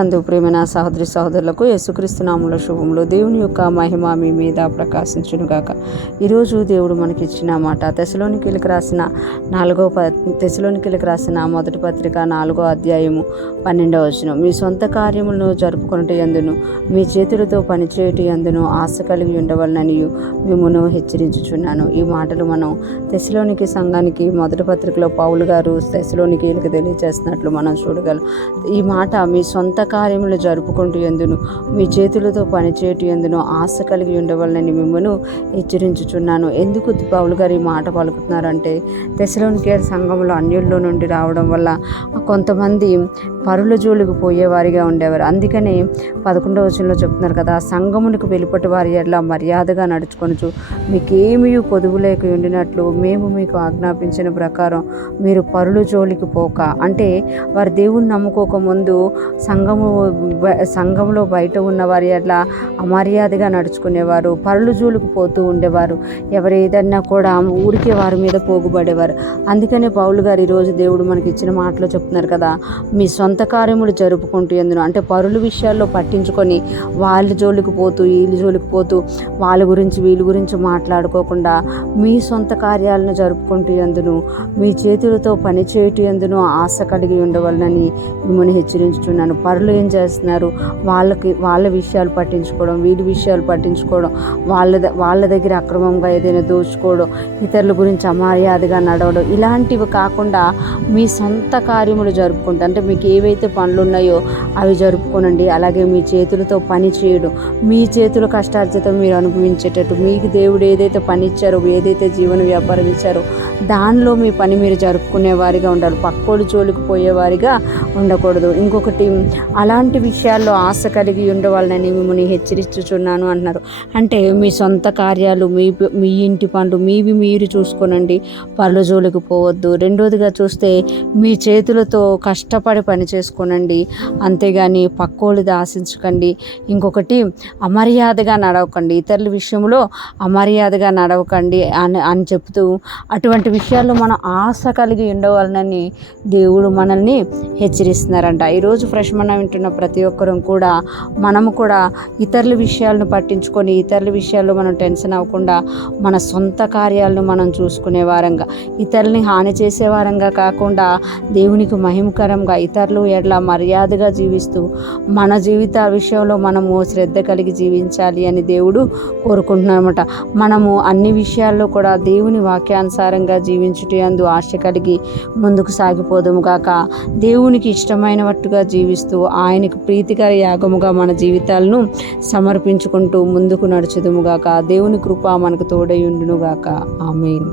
అందు ప్రేమైన సహోదరి సహోదరులకు యేసుక్రీస్తు నామములో శుభములు. దేవుని యొక్క మహిమ మీ మీద ప్రకాశించునుగాక. ఈరోజు దేవుడు మనకిచ్చిన మాట తెస్సలోనికీయులకు రాసిన మొదటి పత్రిక 4వ అధ్యాయము 12వ వచనం. మీ సొంత కార్యములను జరుపుకొనుట యందును మీ చేతులతో పనిచేయుట యందును ఆశ కలిగి ఉండవలననియు మిమ్మును హెచ్చరించుచున్నాను. ఈ మాటలు మనం తెస్సలోనికీ సంఘానికి మొదటి పత్రికలో పౌలు గారు తెస్సలోనికీయులకు తెలియజేస్తున్నట్లు మనం చూడగలం. ఈ మాట మీ సొంత కార్యములు జరుపుకుంటూ ఎందును మీ చేతులతో పనిచేయటం ఎందును ఆశ కలిగి ఉండవలనని మిమ్మను హెచ్చరించుచున్నాను. ఎందుకు పౌలు గారు ఈ మాట పలుకుతున్నారంటే, తెస్సలోనికే సంఘంలో అన్యుల్లో నుండి రావడం వల్ల కొంతమంది పరుల జోలికి పోయేవారిగా ఉండేవారు. అందుకని 11వ వచనంలో చెప్తున్నారు కదా, సంఘమునికి వెలుపటి వారి ఎట్లా మర్యాదగా నడుచుకొనుచు మీకేమీ పొదుపు లేక ఉండినట్లు మేము మీకు ఆజ్ఞాపించిన ప్రకారం మీరు పరుల జోలికి పోక. అంటే వారు దేవుని నమ్ముకోక ముందు సంఘంలో బయట ఉన్న వారి అట్లా అమర్యాదగా నడుచుకునేవారు, పరుల జోలికి పోతూ ఉండేవారు. ఎవరు ఏదన్నా కూడా ఊరికే వారి మీద పోగుబడేవారు. అందుకనే పౌలు గారు ఈరోజు దేవుడు మనకి ఇచ్చిన మాటలో చెప్తున్నారు కదా, మీ సొంత కార్యములు జరుపుకుంటూ ఎందును అంటే పరుల విషయాల్లో పట్టించుకొని వాళ్ళ జోలికి పోతూ వీళ్ళ జోలికి పోతూ వాళ్ళ గురించి వీళ్ళ గురించి మాట్లాడుకోకుండా మీ సొంత కార్యాలను జరుపుకుంటూ ఎందును మీ చేతులతో పనిచేయటం ఎందును ఆశ కలిగి ఉండవలనని మిమ్మల్ని హెచ్చరించుచున్నాను. పరులు ఏం చేస్తున్నారు, వాళ్ళ విషయాలు పట్టించుకోవడం, వీళ్ళ విషయాలు పట్టించుకోవడం, వాళ్ళ దగ్గర అక్రమంగా ఏదైనా దోచుకోవడం, ఇతరుల గురించి అమర్యాదగా నడవడం, ఇలాంటివి కాకుండా మీ సొంత కార్యములు జరుపుకుంటా అంటే మీకు ఏవైతే పనులు ఉన్నాయో అవి జరుపుకోనండి. అలాగే మీ చేతులతో పని చేయడం, మీ చేతుల కష్టార్జితం మీరు అనుభవించేటట్టు, మీకు దేవుడు ఏదైతే పని ఇచ్చారో, ఏదైతే జీవన వ్యాపారం ఇచ్చారో దానిలో మీ పని మీరు జరుపుకునే వారిగా ఉండాలి. పక్కోడు జోలికి పోయేవారిగా ఉండకూడదు. ఇంకొకటి, అలాంటి విషయాల్లో ఆశ కలిగి ఉండవాలని మిమ్మల్ని హెచ్చరించుచున్నాను అంటున్నారు. అంటే మీ సొంత కార్యాలు, మీ ఇంటి పనులు మీరు చూసుకోనండి, పరుల జోలికి పోవద్దు. రెండోదిగా చూస్తే మీ చేతులతో కష్టపడి పని చేసుకోనండి, అంతేగాని పక్కోళ్ళది ఆశించకండి. ఇంకొకటి, అమర్యాదగా నడవకండి, ఇతరుల విషయంలో అమర్యాదగా నడవకండి అని చెప్తూ అటువంటి విషయాల్లో మనం ఆశ కలిగి ఉండవాలని దేవుడు మనల్ని హెచ్చరిస్తున్నారంట. ఈరోజు ఫ్రెష్ మనం వింటున్న ప్రతి ఒక్కరం కూడా మనము కూడా ఇతరుల విషయాలను పట్టించుకొని ఇతరుల విషయాల్లో మనం టెన్షన్ అవ్వకుండా మన సొంత కార్యాలను మనం చూసుకునే వారంగా, ఇతరులని హాని చేసే వారంగా కాకుండా దేవునికి మహిమకరంగా ఇతరులు ఎట్లా మర్యాదగా జీవిస్తూ మన జీవిత విషయంలో మనము శ్రద్ధ కలిగి జీవించాలి అని దేవుడు కోరుకుంటున్నారన్నమాట. మనము అన్ని విషయాల్లో కూడా దేవుని వాక్యానుసారంగా జీవించుటయందు ఆశ కలిగి ముందుకు సాగిపోదుము గాక. దేవునికి ఇష్టమైనట్టుగా జీవిస్తూ ఆయనకు ప్రీతికర యాగముగా మన జీవితాలను సమర్పించుకుంటూ ముందుకు నడుచుదుము గాక. దేవుని కృప మనకు తోడై ఉండును గాక. ఆమేన్.